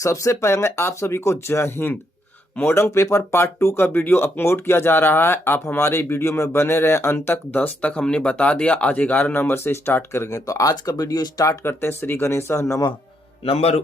सबसे पहले आप सभी को जय हिंद। मॉडर्न पेपर पार्ट 2 का वीडियो अपलोड किया जा रहा है। आप हमारे वीडियो में बने रहे अंत तक। 10 तक हमने बता दिया, आज 11 नंबर से स्टार्ट करेंगे। तो आज का वीडियो स्टार्ट करते हैं। श्री गणेशः नमः। Number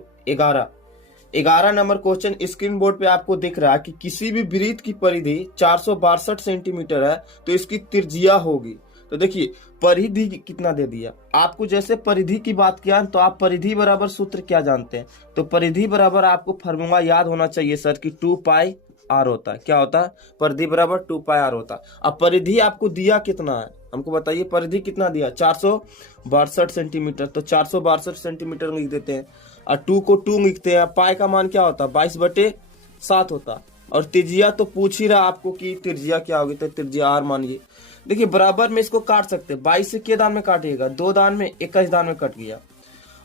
11 number question screen board पे आपको दिख रहा है कि किसी भी वृत्त की परिधि 462 सेंटीमीटर है तो इसकी त्रिज्या होगी। तो देखिए परिधि कितना दे दिया आपको। जैसे परिधि की बात किया तो आप परिधि बराबर सूत्र क्या जानते हैं। तो परिधि बराबर आपको फार्मूला याद होना चाहिए सर कि 2 पाई आर होता है। क्या होता है? परिधि बराबर 2 पाई आर होता है। अब परिधि आपको दिया कितना है हमको बताइए। परिधि कितना दिया? 462 सेंटीमीटर। तो 462 सेंटीमीटर लिख देते हैं और 2 को 2 लिखते हैं। पाई का मान क्या होता है? 22/7 होता है। और त्रिज्या तो पूछ ही रहा आपको कि त्रिज्या क्या होगी। तो त्रिज्या आर मानिए। देखिए बराबर में इसको काट सकते हैं। 22 से के दान में काटिएगा? 2 दान में 21 दान में कट गया।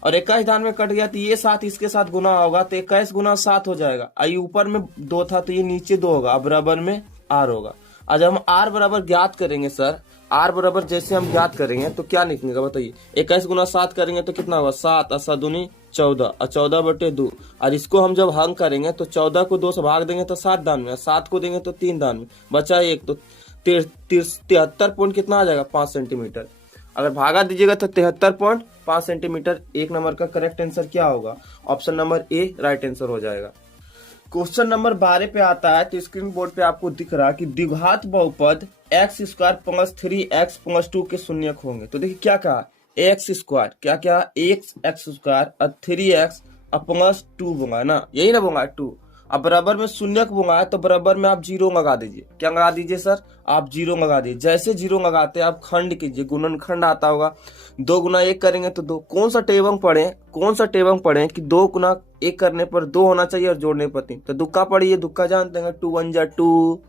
और 21 दान में कट गया तो ये 7 इसके साथ गुना होगा तो 21 गुना 7 हो जाएगा। आई ऊपर में 2 था तो ये नीचे 2 होगा। अब बराबर में आर होगा। आज हम आर बराबर ज्ञात करेंगे सर। आर बराबर जैसे हम ज्ञात करेंगे तो क्या निकलेगा बताइए। 21 गुना 7 करेंगे तो कितना होगा? 7 और 7 दूनी 14 और 14/2। और इसको हम जब हंग करेंगे तो 14 को 2 से भाग देंगे तो 7 दान में, 7 को देंगे तो 3 दान में, बचा 1। तो 73 पॉइंट कितना आ जाएगा? 5 सेंटीमीटर। अगर भागा दीजिएगा तो 73.5 सेंटीमीटर। 1 नंबर का करेक्ट आंसर क्या होगा? Option number A right answer हो जाएगा। क्वेश्चन नंबर 12 पे आता है। तो स्क्रीन बोर्ड पे आपको दिख रहा है कि द्विघात बहुपद x² + 3x + 2 के शून्यक होंगे। तो देखिए क्या कहा? x², क्या x² और 3x + 2 बोला ना, यही ना बोला 2। अब बराबर में शून्यक बोला है तो बराबर में आप 0 लगा दीजिए। क्या लगा दीजिए सर? आप 0 लगा दीजिए। जैसे 0 लगाते हैं आप खंड कीजिए। गुणनखंड आता होगा। 2 गुना 1 करेंगे तो 2। कौन सा टेबल पढ़े कि 2 गुना 1 करने पर 2 होना चाहिए और जोड़ने पर 3। तो दुक्का पढ़िए। दुक्का जानते हैं 2 × 1 = 2।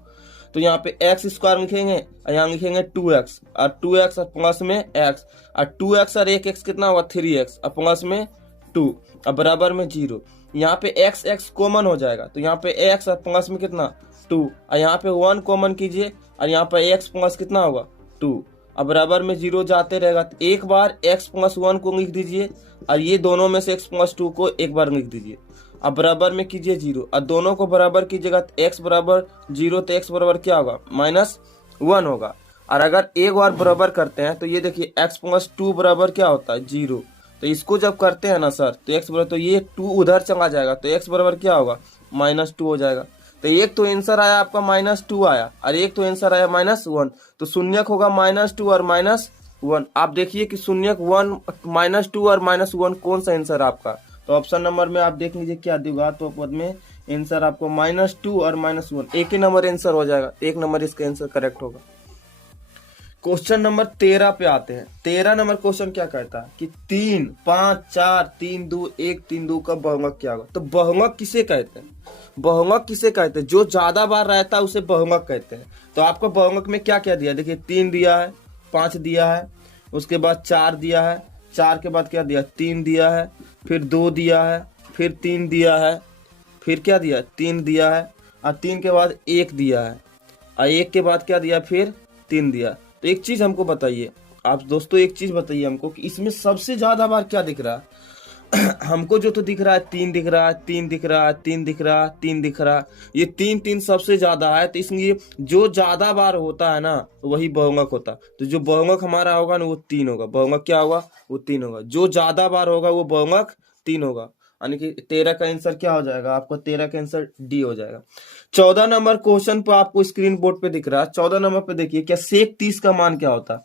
तो यहाँ पे x² लिखेंगे और यहाँ लिखेंगे 2x और 2x और प्लस में x और 2x और 1x कितना हुआ? 3x और प्लस में 2 और बराबर में 0। यहाँ पे x कॉमन हो जाएगा तो यहाँ पे x और प्लस में कितना? 2 और यहाँ पे 1 कॉमन कीजिए और यहाँ पे x प्लस कितना होगा? 2 और बराबर में 0 जाते रहेगा। तो एक बार x + 1 को लिख दीजिए और ये दोनों में से x + 2 को एक बार लिख दीजिए। अब बराबर में कीजिए 0 और दोनों को बराबर कीजिएगा तो x बराबर 0 तो x बराबर क्या होगा? -1 होगा। और अगर एक बार बराबर करते हैं तो ये देखिए x + 2 बराबर क्या होता है? 0। तो इसको जब करते हैं ना सर तो x बराबर, तो ये 2 उधर चला जाएगा तो x बराबर क्या होगा? -2 हो जाएगा। तो एक तो आंसर आया आपका -2 आया और एक तो आंसर आया -1। तो शून्यक होगा -2 और -1। आप देखिए कि शून्यक 1, -2 और -1 कौन सा आंसर आपका? तो ऑप्शन नंबर में आप देख लीजिए क्या द्विघात बहुपद में आंसर आपको -2 और -1 एक ही नंबर आंसर हो जाएगा। 1 नंबर इसका आंसर करेक्ट होगा। क्वेश्चन नंबर 13 पे आते हैं। 13 नंबर क्वेश्चन क्या कहता है कि 3, 5, 4, 3, 2, 1, 3, 2 का बहुगुणक क्या होगा? तो बहुगुणक किसे कहते हैं? बहुगुणक किसे कहते हैं? जो ज्यादा बार रहता है उसे बहुगुणक कहते हैं। तो आपको बहुगुणक में क्या क्या दिया? देखिए 3 दिया है, 5 दिया है, उसके बाद 4 दिया है, 4 के बाद क्या दिया? 3 दिया है, फिर 2 दिया है, फिर 3 दिया है, फिर क्या दिया? 3 दिया है और 3 के बाद 1 दिया है और 1 के बाद क्या दिया? फिर 3 दिया। तो एक चीज हमको बताइए आप दोस्तों, एक चीज बताइए हमको कि इसमें सबसे ज्यादा बार क्या दिख रहा है? हमको जो तो दिख रहा है 3 दिख रहा है, 3 दिख रहा है, 3 दिख रहा है, 3 दिख रहा है। ये 3 सबसे ज्यादा है। तो इसलिए जो ज्यादा बार होता है ना वही बहुगुणक होता है। तो जो बहुगुणक हमारा होगा ना वो 3 होगा। बहुगुणक क्या होगा? वो 3 होगा। जो ज्यादा बार होगा वो बहुगुणक 3 होगा। यानी कि 13 का आंसर क्या हो जाएगा आपको? 13 का आंसर डी हो जाएगा। 14 नंबर क्वेश्चन पर आपको स्क्रीन बोर्ड पे दिख रहा है। 14 नंबर पे देखिए क्या सेक 30 का मान क्या होता है?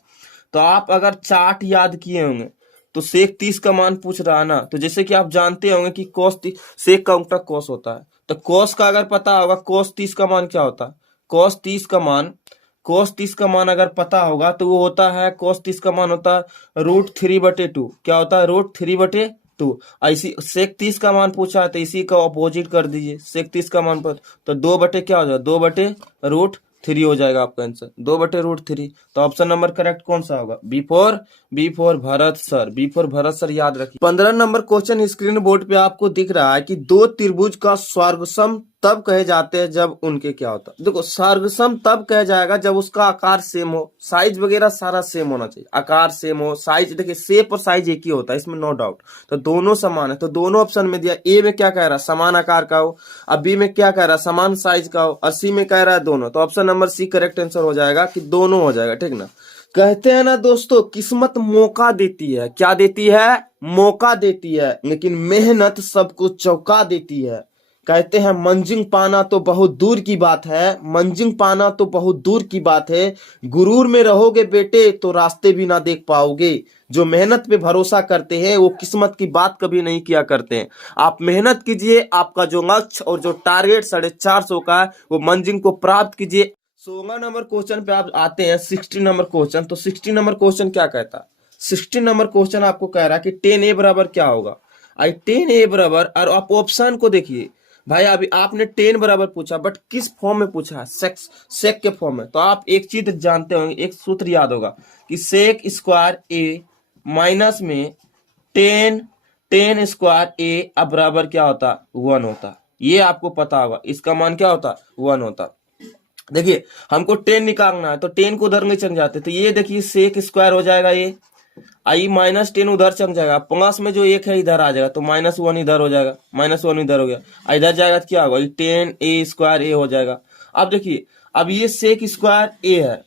तो आप अगर चार्ट याद किए होंगे तो सेक 30 का मान पूछ रहा है ना। तो जैसे कि आप जानते होंगे कि सेक का उल्टा कॉस होता है। तो कॉस का अगर पता होगा cos 30 का मान क्या होता है? cos 30 का मान अगर पता होगा तो वो होता है cos 30 का मान होता है √3/2। क्या होता है? √3/2। ऐसी सेक 30 का मान पूछा है तो इसी का अपोजिट कर दीजिए। सेक 30 का मान पर तो 2 बटे क्या हो जाएगा? 2/√3 हो जाएगा आपका आंसर। 2/√3। तो ऑप्शन नंबर करेक्ट कौन सा होगा? B4 Bharat sir. B4 Bharat sir याद रखिए। 15 नंबर क्वेश्चन स्क्रीन बोर्ड पे आपको दिख रहा है कि 2 त्रिभुज का स्वर्गसम तब कहे जाते हैं जब उनके क्या होता है, देखो सर्गसम तब कहा जाएगा जब उसका आकार सेम हो, साइज वगैरह सारा सेम होना चाहिए, आकार सेम हो, साइज देखिए शेप और साइज एक ही होता है इसमें नो डाउट। तो दोनों समान है, तो दोनों ऑप्शन में दिया, ए में क्या कह रहा है समान आकार का हो, अब बी में क्या कह रहा है समान साइज का हो, और सी में कह रहा है दोनों। तो option number C correct answer हो जाएगा कि दोनों हो जाएगा, ठीक ना। कहते हैं ना दोस्तों, किस्मत मौका देती है, क्या देती है, मौका देती है, लेकिन मेहनत सबको चौंका देती है। कहते हैं मंजिल पाना तो बहुत दूर की बात है, मंजिल पाना तो बहुत दूर की बात है, गुरूर में रहोगे बेटे तो रास्ते भी ना देख पाओगे। जो मेहनत पे भरोसा करते हैं वो किस्मत की बात कभी नहीं किया करते हैं। आप मेहनत कीजिए, आपका जो लक्ष्य और जो टारगेट 450 का है वो मंजिल को प्राप्त कीजिए। 16 नंबर क्वेश्चन पे आप आते हैं, 60 नंबर क्वेश्चन। तो 60 नंबर क्वेश्चन क्या कहता है, 60 नंबर क्वेश्चन आपको कह रहा है कि 10A बराबर क्या होगा। आई 10A बराबर, और आप ऑप्शन को देखिए भाई, अभी आपने 10 बराबर पूछा बट किस फॉर्म में पूछा है, सेक के फॉर्म में। तो आप एक चीज जानते होंगे, एक सूत्र याद होगा कि सेक स्क्वायर ए माइनस में 10 स्क्वायर ए अब बराबर क्या होता, 1 होता। ये आपको पता होगा, इसका मान क्या होता, 1 होता। देखिए हमको 10 निकालना है तो 10 को उधर नहीं चल जाते, तो ये देखिए सेक स्क्वायर हो जाएगा, ये आई -10 उधर चल जाएगा, प्लस में जो एक है इधर आ जाएगा, तो -1 इधर हो जाएगा, -1 इधर हो गया, इधर जाएगा तो क्या होगा, 10A स्क्वायर ए हो जाएगा। अब देखिए, अब ये सेक स्क्वायर ए है,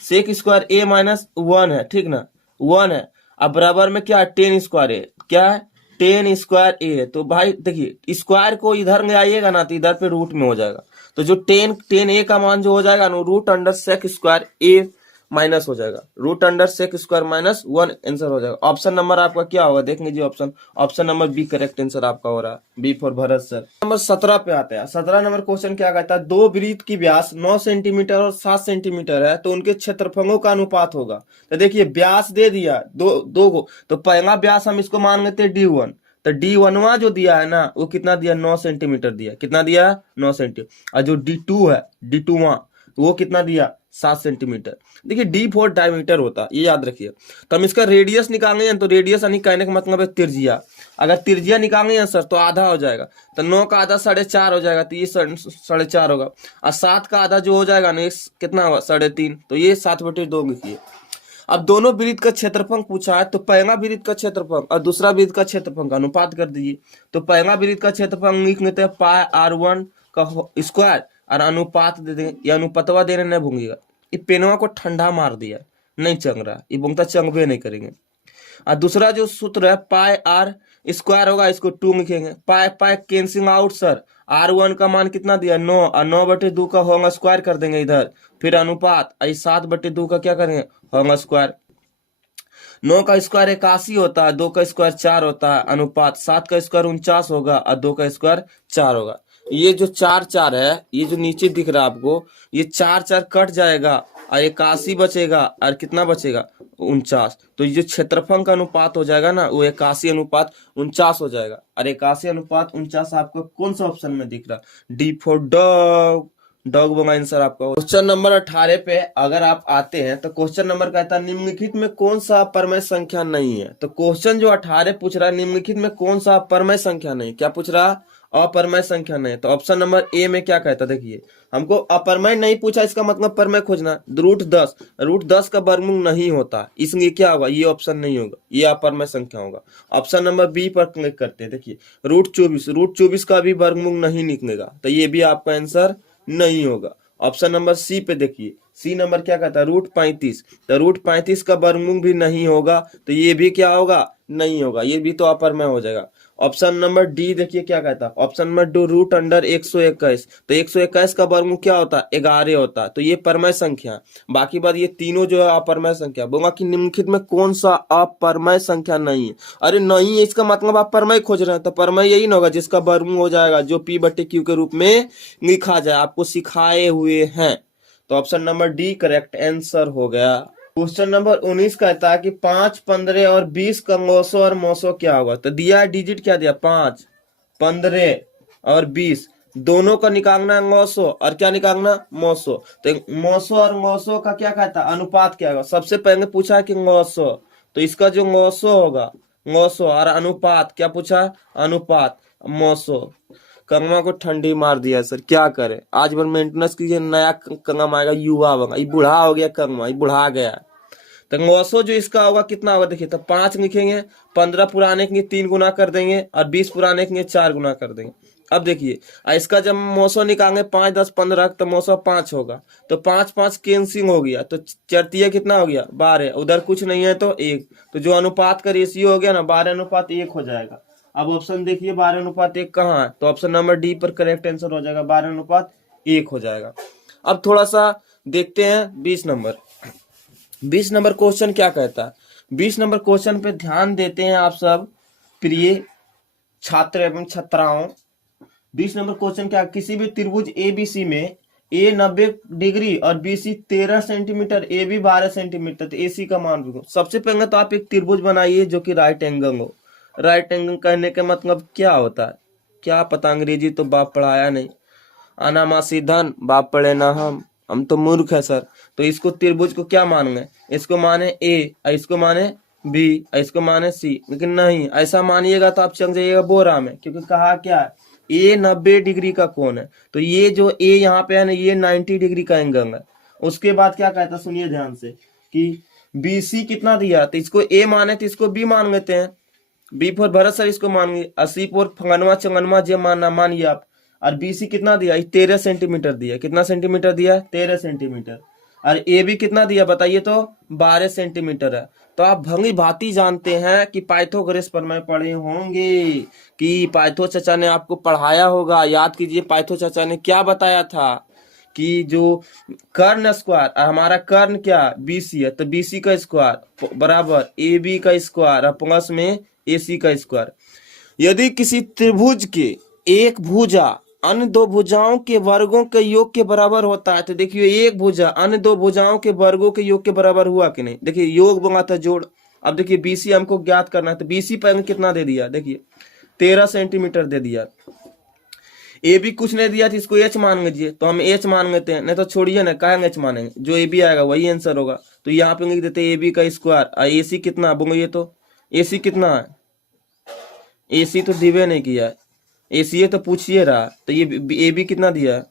सेक स्क्वायर ए -1 है, ठीक ना, 1 है। अब बराबर में क्या है, 10 स्क्वायर ए, क्या है 10 स्क्वायर ए है। तो भाई देखिए स्क्वायर को इधर ले आइएगा ना तो इधर पे रूट में हो जाएगा, तो जो 10 ए का मान जो हो जाएगा ना, root under sec square A minus हो जाएगा, root under sec square -1 answer हो जाएगा। ऑप्शन नंबर आपका क्या होगा, देख लीजिए option number B correct answer आपका हो रहा है, B for Bharat sir. Number 17 पे आते हैं। 17 नंबर क्वेश्चन क्या कहता है, दो वृत्त की व्यास 9 सेंटीमीटर और 7 सेंटीमीटर है, तो उनके क्षेत्रफलों का अनुपात होगा। तो देखिए व्यास दे दिया दो को, तो पहला व्यास हम इसको मान लेते हैं D1, तो D1 जो दिया है ना वो कितना दिया, 9 सेंटीमीटर दिया, कितना दिया, 9 सेंटीमीटर। और जो D2 है, D2 वो कितना दिया, 7 सेंटीमीटर। देखिए D4 डायमीटर होता है, ये याद रखिए। तो हम इसका रेडियस निकालेंगे हैं, तो रेडियस यानी कहने का मतलब है त्रिज्या। अगर त्रिज्या निकालेंगे हैं सर तो आधा हो जाएगा, तो 9 का आधा 4.5 हो जाएगा, तो ये 4.5 होगा। और 7 का आधा जो हो जाएगा ना कितना होगा, 3.5, तो ये 7/2 लिखिए। अब दोनों वृत्त का क्षेत्रफल पूछा है, तो पहला वृत्त का क्षेत्रफल और दूसरा वृत्त का क्षेत्रफल का अनुपात कर दीजिए। तो पहला वृत्त का क्षेत्रफल लिख लेते हैं πr1 का स्क्वायर, और अनुपात दे देंगे, ये अनुपतवा देने नहीं भूंगेगा। ये पेनवा को ठंडा मार दिया, नहीं चंग रहा, ये बोलता चंगबे नहीं करेंगे। और दूसरा जो सूत्र है πr स्क्वायर होगा, इसको 2 लिखेंगे। Pi cancel out sir, R1 का मान कितना दिया, 9, और 9/2 का होगा स्क्वायर कर देंगे इधर, फिर अनुपात 7/2 का क्या करेंगे, होगा स्क्वायर। 9 का स्क्वायर 81 होता है, 2 का स्क्वायर 4 होता है, अनुपात 7 का स्क्वायर 49 होगा, और 2 का स्क्वायर 4 होगा। ये जो 4 है, ये जो नीचे दिख रहा है आपको, ये 4 कट जाएगा और 81 बचेगा, और कितना बचेगा, 49। तो ये जो क्षेत्रफल का अनुपात हो जाएगा ना वो 81:49 हो जाएगा। और 81:49 आपको कौन सा ऑप्शन में दिख रहा, D फॉर डॉग होगा आंसर आपका। क्वेश्चन नंबर 18 पे अगर आप आते हैं तो क्वेश्चन नंबर कहता है निम्नलिखित में कौन सा परमेय संख्या नहीं है। तो क्वेश्चन जो 18 पूछ रहा है, निम्नलिखित में कौन सा परमेय संख्या नहीं, क्या पूछ रहा, अपरमेय संख्या नहीं। तो ऑप्शन नंबर ए में क्या कहता, देखिए हमको अपरमेय नहीं पूछा, इसका मतलब परमेय खोजना। √10 का वर्गमूल नहीं होता, इसलिए क्या होगा, ये ऑप्शन नहीं होगा, ये अपरमेय संख्या होगा। ऑप्शन नंबर बी पर क्लिक करते हैं, देखिए √24 का भी वर्गमूल नहीं निकलेगा, तो ये भी आपका आंसर नहीं होगा। ऑप्शन नंबर सी पे देखिए, सी नंबर क्या कहता है, √35, तो √35 का वर्गमूल भी नहीं होगा, तो ये भी क्या होगा, नहीं होगा, ये भी तो अपरमेय हो जाएगा। ऑप्शन नंबर डी देखिए क्या कहता है, ऑप्शन नंबर डी √121, तो 121 का वर्गमूल क्या होता है, 11 होता है, तो ये परमेय संख्या। बाकी बात ये तीनों जो है अपरमेय संख्या। बोला कि निम्नलिखित में कौन सा अपरमेय संख्या नहीं है, अरे नहीं है इसका मतलब आप परमेय खोज रहे हैं, तो परमेय यही ना होगा जिसका वर्गमूल हो जाएगा जो P/Q के रूप में लिखा जाए, आपको सिखाए हुए हैं। तो option number D correct answer हो गया। क्वेश्चन नंबर 19 कहता है कि 5, 15 और 20 का मौसो और मौसो क्या होगा। तो दिया है डिजिट क्या दिया, 5, 15 और 20 दोनों का निकालना है मौसो, और क्या निकालना, मौसो। तो मौसो और मौसो का क्या कहता है, अनुपात क्या होगा। सबसे पहले पूछा है कि मौसो, तो इसका जो मौसो होगा, मौसो और अनुपात क्या पूछा, अनुपात मौसो। कंगवा को ठंडी मार दिया सर, क्या करे। आज भर मेंटेनेंस कीजिए, नया कंगम आएगा, युवा होगा। ये बूढ़ा हो गया कंगवा, ये बुढ़ा गया। तो नौसो जो इसका होगा कितना होगा देखिए, तो 5 लिखेंगे, 15 पुराने के 3 गुना कर देंगे और 20 पुराने के 4 गुना कर देंगे। अब देखिए इसका जब मौसो निकालेंगे 5 10 15 तो मौसो 5 होगा, तो 5 5 कैंसिंग हो गया, तो चरतिया कितना हो गया 12। उधर कुछ नहीं है तो 1, तो जो अनुपात का रेशियो हो गया ना 12:1 हो जाएगा। अब ऑप्शन देखिए 12:1 कहाँ है, तो ऑप्शन नंबर डी पर करेक्ट आंसर हो जाएगा, 12:1 हो जाएगा। अब थोड़ा सा देखते हैं 20 नंबर। 20 नंबर क्वेश्चन क्या कहता है। 20 नंबर क्वेश्चन पे ध्यान देते हैं आप सब प्रिय छात्र एवं छात्राओं। 20 नंबर क्वेश्चन क्या, किसी भी त्रिभुज एबीसी में ए 90 डिग्री और BC 13 centimetre, A B 12 centimetre, तो एसी का मान भी। सबसे पहले तो आप एक त्रिभुज बनाइए जो कि राइट एंगल हो। राइट एंगल कहने का मतलब क्या होता है, क्या पता, अंग्रेजी तो बाप पढ़ाया नहीं। अनामासी धन बाप पढ़े ना हम तो मूर्ख है सर। तो इसको त्रिभुज को क्या मानेंगे, इसको माने ए, इसको माने बी, इसको माने सी, लेकिन नहीं ऐसा मानिएगा तो आप चल जाइएगा बोरा में, क्योंकि कहा क्या है ए 90 डिग्री का कोण है, तो ये जो ए यहाँ पे है ना ये 90 डिग्री का एंगल है। उसके बाद क्या कहता है सुनिए ध्यान से कि बीसी कितना दिया, तो इसको ए माने तो इसको बी मान लेते हैं, बी फॉर भरत सर इसको मानिए, 80 फॉर फंगनवा चंगनवा जे मानना मानिए आप। और बीसी कितना दिया, 13 सेंटीमीटर दिया, कितना सेंटीमीटर दिया 13 सेंटीमीटर। और ए बी कितना दिया बताइए तो 12 सेंटीमीटर है। तो आप भली भांति जानते हैं कि पाइथागोरस पर मैं पढ़े होंगे कि पाइथो चाचा ने आपको पढ़ाया होगा। याद कीजिए पाइथो चाचा ने क्या बताया था कि जो कर्ण स्क्वायर, हमारा कर्ण क्या बीसी है, तो बीसी का स्क्वायर बराबर ए बी का स्क्वायर और प्लस में एसी का स्क्वायर। यदि किसी त्रिभुज के एक भुजा अन्य दो भुजाओं के वर्गों के योग के बराबर होता है, तो देखिए एक भुजा अन्य दो भुजाओं के वर्गों के योग के बराबर हुआ कि नहीं। देखिए योग बना था जोड़। अब देखिए बीसी हमको ज्ञात करना है, तो बीसी पर कितना दे दिया, देखिए 13 सेंटीमीटर दे दिया। ए बी कुछ नहीं दिया, तो इसको एच मान लीजिए, तो हम एच मान लेते हैं, नहीं तो छोड़िए ना, कहेंगे एच मानेंगे, जो ए बी आएगा वही आंसर होगा। तो यहाँ पे लिख देते ए बी का स्क्वायर और ए सी कितना बोलिए, तो ए सी कितना है, ए सी तो दिवे नहीं किया है, ए सी तो पूछिए रहा। तो ये ए बी कितना दिया है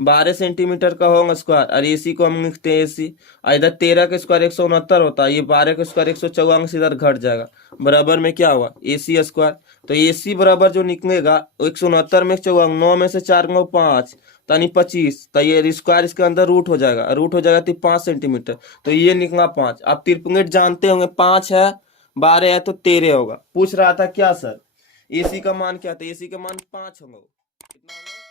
12 सेंटीमीटर का होगा स्क्वायर, और ए सी को हम लिखते हैं ए सी। इधर 13 का स्क्वायर 169 होता है, ये 12 का स्क्वायर 154 इधर घट जाएगा, बराबर में क्या हुआ ए सी स्क्वायर। तो ए सी बराबर जो निकलेगा 169 में 54, 9 में से 4 9 5 यानी 25, तो ये स्क्वायर इसके अंदर रूट हो जाएगा, रूट हो जाएगा तो 5 सेंटीमीटर, तो ये निकला 5। आप त्रिपुंगेट जानते होंगे, 5 है 12 है तो 13 होगा। पूछ रहा था क्या सर एसी का मान क्या था, एसी का मान 5 होगा, कितना होगा